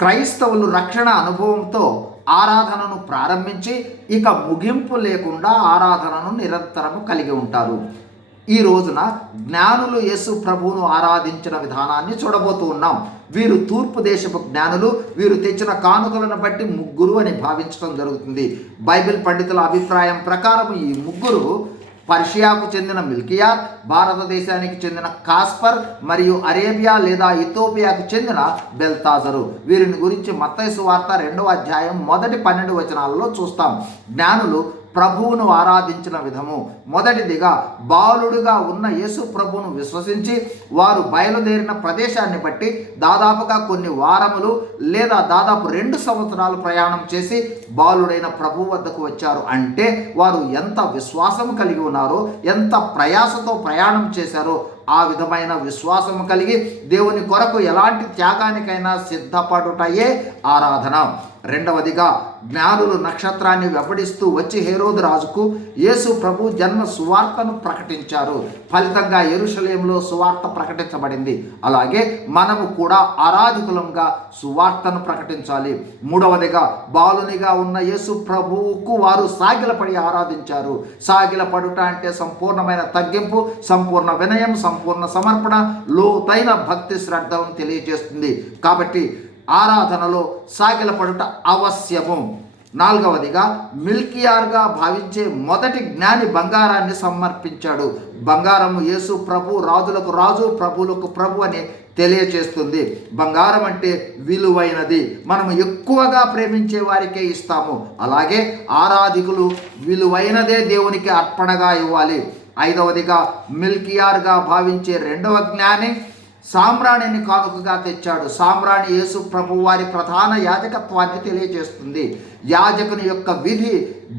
క్రైస్తవులు రక్షణ అనుభవంతో ఆరాధనను ప్రారంభించి ఇక ముగింపు లేకుండా ఆరాధనను నిరంతరము కలిగి ఉంటారు. ఈ రోజున జ్ఞానులు యేసు ప్రభువును ఆరాధించిన విధానాన్ని చూడబోతూ ఉన్నాం. వీరు తూర్పు దేశపు జ్ఞానులు వీరు తెచ్చిన కానుకలను బట్టి ముగ్గురు అని భావించడం జరుగుతుంది. బైబిల్ పండితుల అభిప్రాయం ప్రకారం ఈ ముగ్గురు పర్షియాకు చెందిన మిల్కియార్ భారతదేశానికి చెందిన కాస్పర్ మరియు అరేబియా లేదా ఇథోపియాకు చెందిన బెల్తాజరు. వీరిని గురించి మత్తైసు వార్త రెండవ అధ్యాయం మొదటి పన్నెండు వచనాలలో చూస్తాం. జ్ఞానులు ప్రభువును ఆరాధించిన విధము. మొదటిదిగా బాలుడుగా ఉన్న యేసు ప్రభువును విశ్వసించి వారు బయలుదేరిన ప్రదేశాన్ని బట్టి దాదాపుగా కొన్ని వారములు లేదా దాదాపు రెండు సంవత్సరాలు ప్రయాణం చేసి బాలుడైన ప్రభు వద్దకు వచ్చారు. అంటే వారు ఎంత విశ్వాసం కలిగి ఉన్నారో ఎంత ప్రయాసతో ప్రయాణం చేశారో ఆ విధమైన విశ్వాసము కలిగి దేవుని కొరకు ఎలాంటి త్యాగానికైనా సిద్ధపడుటయే ఆరాధన. రెండవదిగా జ్ఞానులు నక్షత్రాన్ని వెంబడిస్తూ వచ్చి హేరోదు రాజుకు యేసు ప్రభు జన్మ సువార్తను ప్రకటించారు. ఫలితంగా ఎరుషలేంలో సువార్త ప్రకటించబడింది. అలాగే మనము కూడా ఆరాధికులంగా సువార్తను ప్రకటించాలి. మూడవదిగా బాలునిగా ఉన్న యేసు ప్రభువుకు వారు సాగిలపడి ఆరాధించారు. సాగిలపడుట అంటే సంపూర్ణమైన తగ్గింపు సంపూర్ణ వినయం సంపూర్ణ సమర్పణ లోతైన భక్తి శ్రద్ధను తెలియజేస్తుంది. కాబట్టి ఆరాధనలో సాగిలపడుట అవశ్యము. నాలుగవదిగా మిల్కియార్గా భావించే మొదటి జ్ఞాని బంగారాన్ని సమర్పించాడు. బంగారము యేసు ప్రభు రాజులకు రాజు ప్రభులకు ప్రభు అని తెలియచేస్తుంది. బంగారం అంటే విలువైనది. మనం ఎక్కువగా ప్రేమించే వారికే ఇస్తాము. అలాగే ఆరాధికులు విలువైనదే దేవునికి అర్పణగా ఇవ్వాలి. ఐదవదిగా మిల్కియార్గా భావించే రెండవ జ్ఞాని సామ్రాణిని కానుకగా తెచ్చాడు. సామ్రాణి యేసు ప్రభు వారి ప్రధాన యాజకత్వాన్ని తెలియజేస్తుంది. యాజకుని యొక్క విధి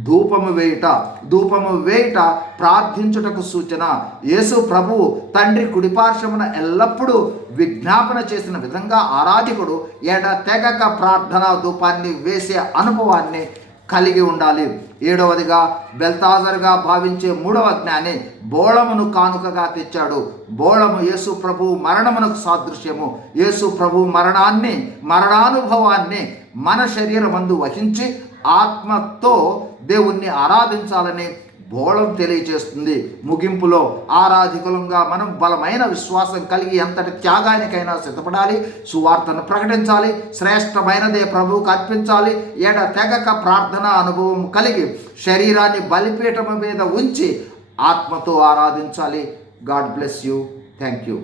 ధూపము వేయుట ధూపము వేయుట ప్రార్థించుటకు సూచన. యేసు ప్రభు తండ్రి కుడిపార్శ్వమున ఎల్లప్పుడూ విజ్ఞాపన చేసిన విధంగా ఆరాధికుడు ఎడ తెగక ప్రార్థన ధూపాన్ని వేసే అనుభవాన్ని కలిగి ఉండాలి. ఏడవదిగా బెల్తాజర్గా భావించే మూడవ జ్ఞాని బోళమును కానుకగా తెచ్చాడు. బోళము యేసు ప్రభు మరణమునకు సాదృశ్యము. యేసు ప్రభు మరణాన్ని మరణానుభవాన్ని మన శరీరమందు వహించి ఆత్మతో దేవుణ్ణి ఆరాధించాలని బోళం తెలియచేస్తుంది ముగింపులో ఆరాధికులంగా మనం బలమైన విశ్వాసం కలిగి ఎంతటి త్యాగానికైనా సిద్ధపడాలి సువార్తను ప్రకటించాలి శ్రేష్టమైనదే ప్రభువుకు అర్పించాలి ఎడ తెగక ప్రార్థన అనుభవం కలిగి శరీరాన్ని బలిపీఠం మీద ఉంచి ఆత్మతో ఆరాధించాలి. God bless you. Thank you